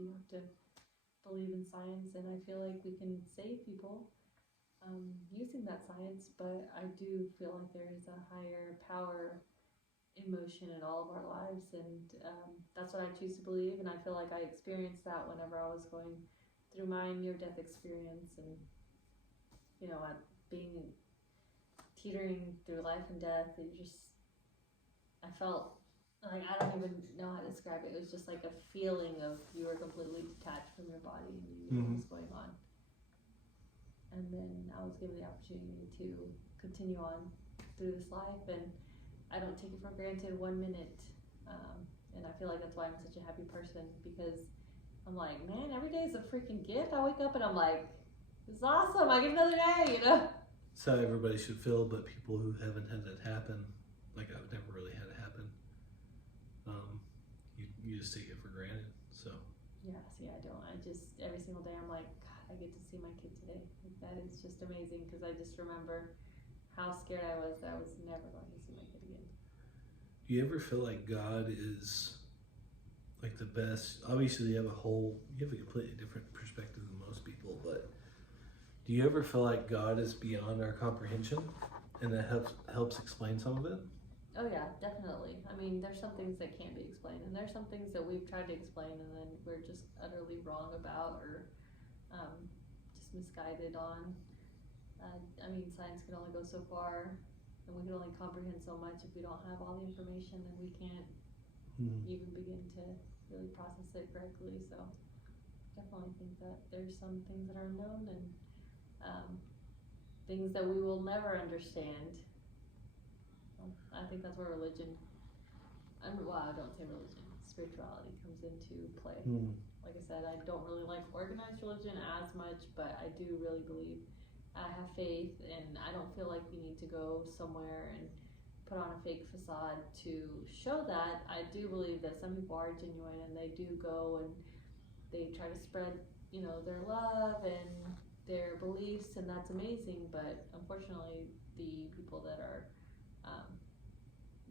you have to believe in science, and I feel like we can save people using that science, but I do feel like there is a higher power in motion in all of our lives, and that's what I choose to believe, and I feel like I experienced that whenever I was going through my near-death experience, and being teetering through life and death. I felt like, I don't even know how to describe it. It was just like a feeling of you were completely detached from your body and you knew what was going on. And then I was given the opportunity to continue on through this life, and I don't take it for granted 1 minute. And I feel like that's why I'm such a happy person, because I'm like, man, every day is a freaking gift. I wake up and I'm like, it's awesome. I get another day, That's how everybody should feel, but people who haven't had that happen, like I've never really had it happen, you just take it for granted. So yeah, see, I don't. I just, every single day I'm like, God, I get to see my kid today. Like, that is just amazing, because I just remember how scared I was that I was never going to see my kid again. Do you ever feel like God is like the best? Obviously you have a completely different perspective than most people, but do you ever feel like God is beyond our comprehension and that helps explain some of it? Oh yeah, definitely. I mean, there's some things that can't be explained, and there's some things that we've tried to explain and then we're just utterly wrong about, or just misguided on. I mean, science can only go so far, and we can only comprehend so much. If we don't have all the information, then we can't even begin to really process it correctly. So definitely think that there's some things that are unknown, and things that we will never understand. I think that's where religion, I don't say religion, spirituality comes into play. Like I said, I don't really like organized religion as much, but I do really believe, I have faith, and I don't feel like you need to go somewhere and put on a fake facade to show that. I do believe that some people are genuine, and they do go and they try to spread, their love and their beliefs, and that's amazing. But unfortunately, the people that are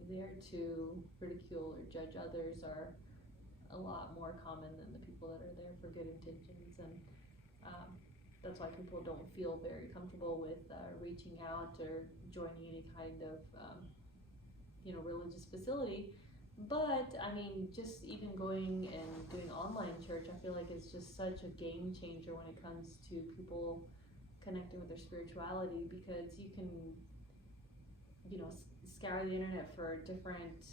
there to ridicule or judge others are a lot more common than the people that are there for good intentions, and that's why people don't feel very comfortable with reaching out or joining any kind of religious facility. But I mean, just even going and doing online church, I feel like it's just such a game changer when it comes to people connecting with their spirituality, because you can scour the internet for different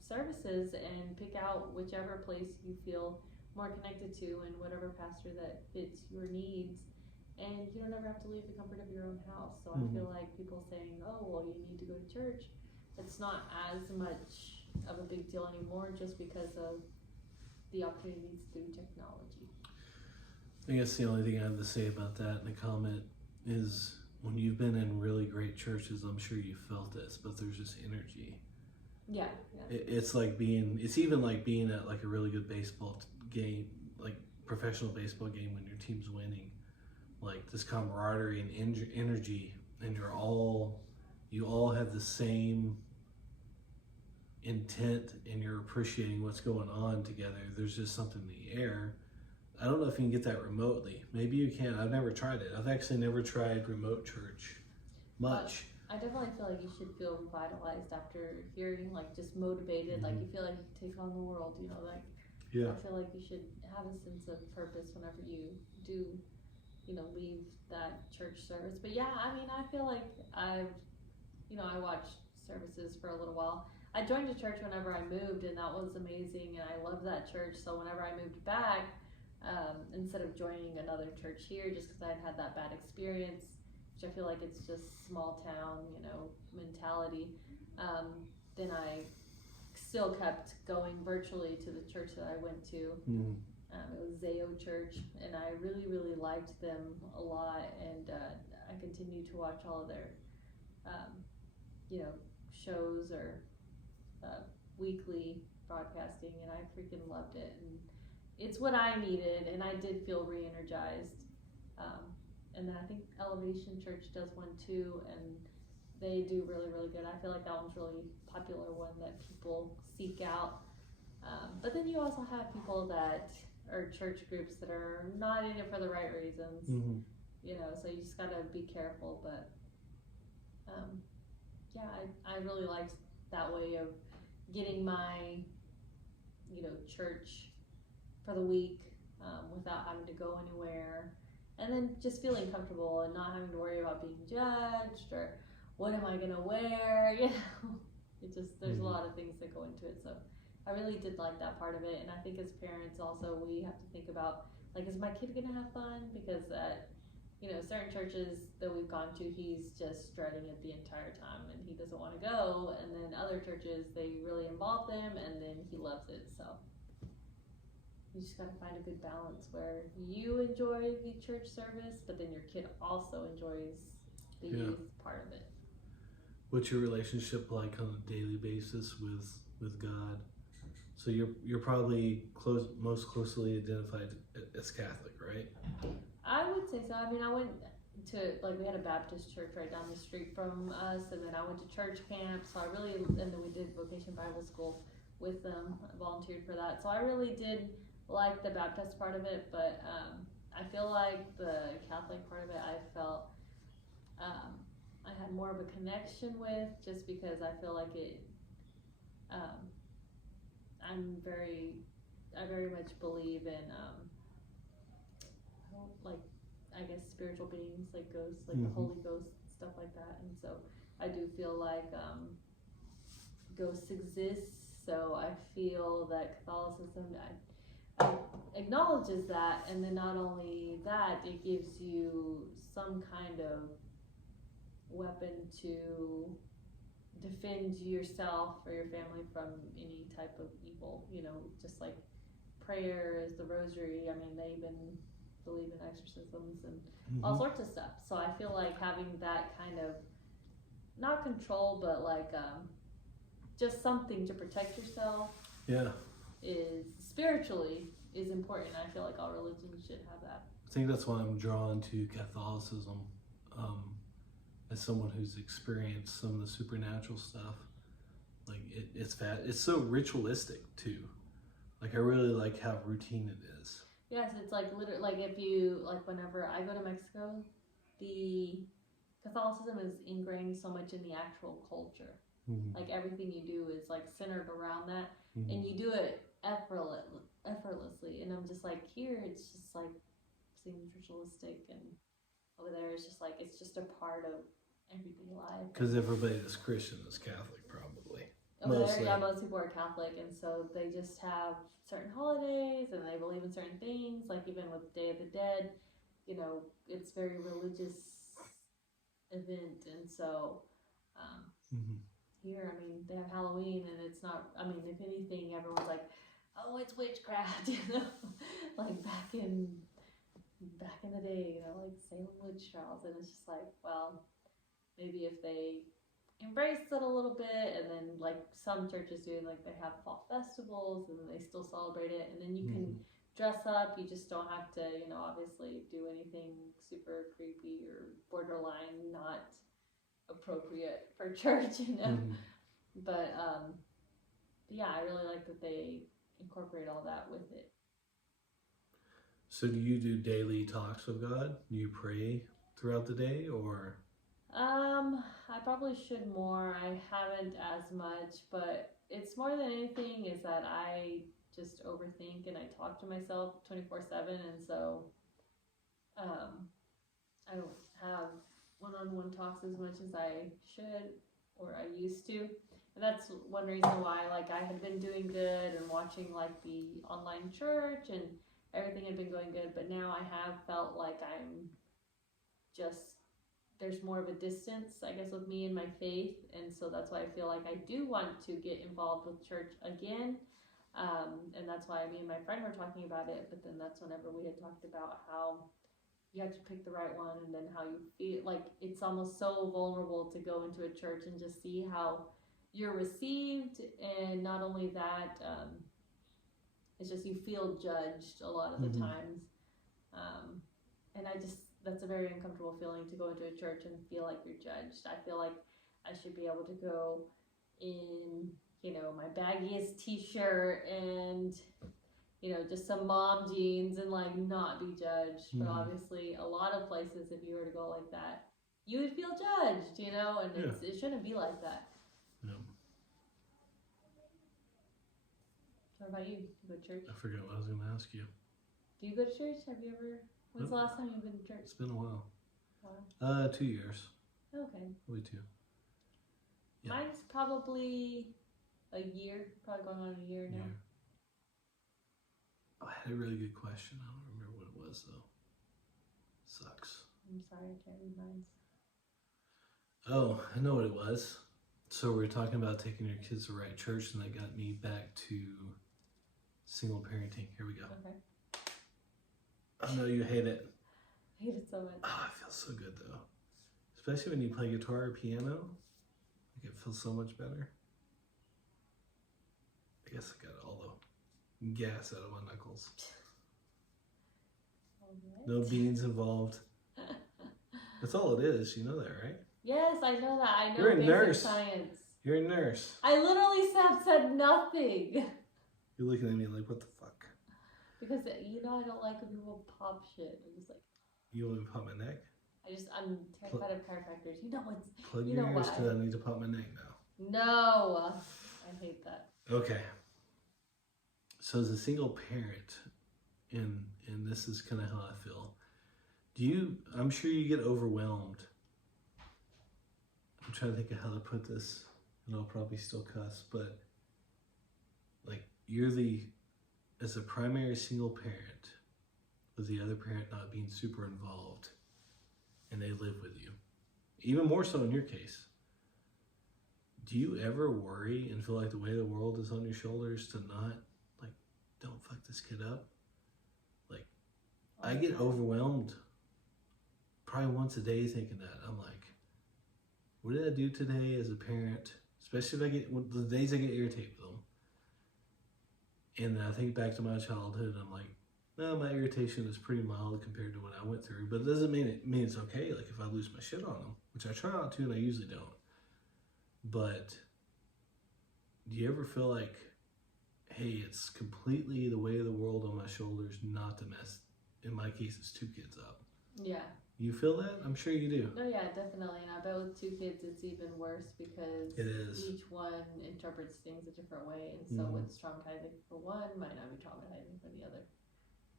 services and pick out whichever place you feel more connected to, and whatever pastor that fits your needs, and you don't ever have to leave the comfort of your own house. So I feel like people saying, oh, well, you need to go to church, it's not as much of a big deal anymore, just because of the opportunities through technology. I guess the only thing I have to say about that in the comment is, when you've been in really great churches, I'm sure you felt this, but there's this energy. Yeah. It's even like being at like a really good baseball game, like professional baseball game, when your team's winning, like this camaraderie and energy, and you all have the same intent, and you're appreciating what's going on together. There's just something in the air. I don't know if you can get that remotely. Maybe you can. I've never tried it. I've actually never tried remote church much. I definitely feel like you should feel revitalized after hearing, like, just motivated, like you feel like you can take on the world, Yeah. I feel like you should have a sense of purpose whenever you do, leave that church service. But yeah, I mean, I feel like I watched services for a little while. I joined a church whenever I moved, and that was amazing, and I loved that church. So whenever I moved back, instead of joining another church here, just because I'd had that bad experience, which I feel like it's just small town, mentality, then I still kept going virtually to the church that I went to. It was Zayo Church, and I really, really liked them a lot, and I continued to watch all of their, shows or weekly broadcasting, and I freaking loved it. And it's what I needed, and I did feel re-energized. And then I think Elevation Church does one too, and they do really, really good. I feel like that one's really popular one that people seek out. But then you also have people that or church groups that are not in it for the right reasons. Mm-hmm. So you just gotta be careful. But I really liked that way of getting my church for the week without having to go anywhere, and then just feeling comfortable and not having to worry about being judged or what am I gonna wear. It just there's a lot of things that go into it. So I really did like that part of it, and I think as parents also we have to think about, like, is my kid gonna have fun? Because at certain churches that we've gone to, he's just dreading it the entire time and he doesn't want to go, and then other churches they really involve them and then he loves it. So you just gotta find a good balance where you enjoy the church service, but then your kid also enjoys the youth part of it. What's your relationship like on a daily basis with God? So you're probably most closely identified as Catholic, right? I would say so. I mean, I went to, like, we had a Baptist church right down the street from us, and then I went to church camp. So and then we did Vocation Bible School with them. I volunteered for that. So I really did like the Baptist part of it, but I feel like the Catholic part of it, I felt I had more of a connection with, just because I feel like it. I very much believe in like, I guess, spiritual beings, like ghosts, like the Holy Ghost, stuff like that. And so I do feel like ghosts exist. So I feel that Catholicism acknowledges that, and then not only that, it gives you some kind of weapon to defend yourself or your family from any type of evil, just like prayers, the rosary. I mean, they even believe in exorcisms and all sorts of stuff. So I feel like having that kind of, not control, but like just something to protect yourself is spiritually is important. I feel like all religions should have that. I think that's why I'm drawn to Catholicism, as someone who's experienced some of the supernatural stuff. Like it's so ritualistic too. Like I really like how routine it is. Yes, it's like literally, like if you, like whenever I go to Mexico, the Catholicism is ingrained so much in the actual culture. Like everything you do is like centered around that, and you do it effortlessly. And I'm just like, here it's just like seems ritualistic, and over there it's just like it's just a part of everyday life. Because everybody that's Christian is Catholic, probably. Over there, most people are Catholic, and so they just have certain holidays, and they believe in certain things. Like even with Day of the Dead, it's very religious event, and so here, I mean, they have Halloween, and it's not. I mean, if anything, everyone's like, "Oh, it's witchcraft," like back in the day, like Salem witch trials, and it's just like, well, maybe if they embrace it a little bit, and then like some churches do, like they have fall festivals and then they still celebrate it, and then you can dress up. You just don't have to, obviously do anything super creepy or borderline not appropriate for church, But yeah, I really like that they incorporate all that with it. So do you do daily talks with God? Do you pray throughout the day, or? I probably should more. I haven't as much, but it's more than anything is that I just overthink and I talk to myself 24/7, and so I don't have one-on-one talks as much as I should or I used to. And that's one reason why, like, I had been doing good and watching like the online church and everything had been going good, but now I have felt like there's more of a distance, I guess, with me and my faith, and so that's why I feel like I do want to get involved with church again, and that's why me and my friend were talking about it, but then that's whenever we had talked about how you have to pick the right one, and then how you feel, like, it's almost so vulnerable to go into a church and just see how you're received, and not only that, it's just you feel judged a lot of the times, and that's a very uncomfortable feeling, to go into a church and feel like you're judged. I feel like I should be able to go in, my baggiest t-shirt and, just some mom jeans and like not be judged. But Mhm. obviously, a lot of places, if you were to go like that, you would feel judged, and it shouldn't be like that. Yeah. What about you? Do you go to church? I forgot what I was going to ask you. Do you go to church? Have you ever? When's the last time you've been to church? It's been a while. Wow. 2 years. Okay. Probably 2. Yeah. Mine's probably a year. Probably going on a year now. Yeah. I had a really good question. I don't remember what it was though. Sucks. I'm sorry, I can't read mine. Oh, I know what it was. So we were talking about taking your kids to the right church, and that got me back to single parenting. Here we go. Okay. I know you hate it. I hate it so much. Oh, it feels so good though. Especially when you play guitar or piano. Like it feels so much better. I guess I got all the gas out of my knuckles. Right. No beans involved. That's all it is. You know that, right? Yes, I know that. I know You're a basic nurse. science. You're a nurse. I literally said nothing. You're looking at me like, what the fuck? Because I don't like when people pop shit. I'm just like, You want me to pop my neck? I'm terrified of chiropractors. Plug You your know ears why. because I need to pop my neck now. No, I hate that. Okay. So as a single parent, and this is kind of how I feel. I'm sure you get overwhelmed. I'm trying to think of how to put this, and I'll probably still cuss, but like as a primary single parent, with the other parent not being super involved, and they live with you, even more so in your case, do you ever worry and feel like the weight of the world is on your shoulders to not, like, don't fuck this kid up? Like, I get overwhelmed probably once a day thinking that. I'm like, what did I do today as a parent? Especially if the days I get irritated with them. And then I think back to my childhood, and I'm like, no, my irritation is pretty mild compared to what I went through. But it doesn't mean it's okay. Like if I lose my shit on them, which I try not to, and I usually don't. But do you ever feel like, hey, it's completely the weight of the world on my shoulders not to mess, in my case, it's 2 kids up? Yeah. You feel that? I'm sure you do. No, yeah, definitely. And I bet with 2 kids, it's even worse because It is. each one interprets things a different way. And so what's traumatizing for one might not be traumatizing for the other.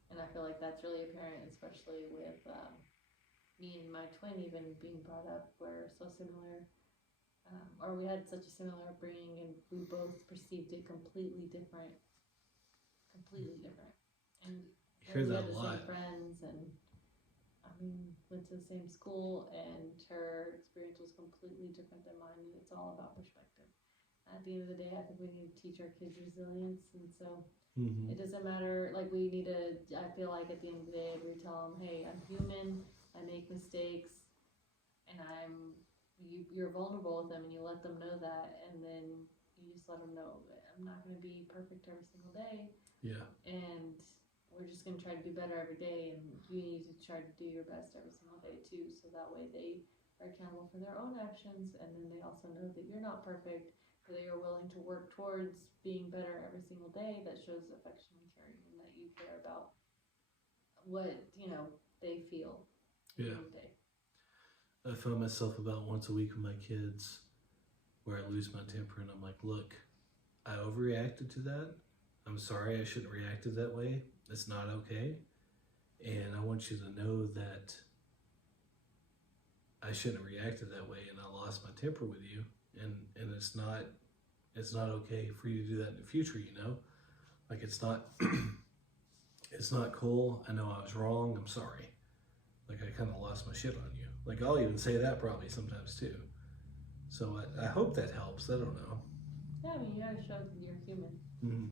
And I feel like that's really apparent, especially with me and my twin even being brought up. We're so similar. Or we had such a similar upbringing, and we both perceived it completely different. And You hear we that had a the lot. same friends, and went to the same school, and her experience was completely different than mine, and it's all about perspective. At the end of the day, I think we need to teach our kids resilience, and so it doesn't matter, like I feel like at the end of the day, we tell them, hey, I'm human, I make mistakes, and you're vulnerable with them, and you let them know that, and then you just let them know that I'm not going to be perfect every single day. Yeah. And we're just going to try to do better every day, and you need to try to do your best every single day too, so that way they are accountable for their own actions, and then they also know that you're not perfect, that they are willing to work towards being better every single day. That shows affection and caring, and that you care about what they feel Yeah. every day. I found myself about once a week with my kids where I lose my temper, and I'm like, look, I overreacted to that. I'm sorry, I shouldn't have reacted that way. It's not okay. And I want you to know that I shouldn't have reacted that way, and I lost my temper with you. And it's not okay for you to do that in the future, Like it's not it's not cool. I know I was wrong. I'm sorry. Like I kind of lost my shit on you. Like I'll even say that probably sometimes too. So I hope that helps. I don't know. Yeah, you gotta show that you're human. Mm-hmm.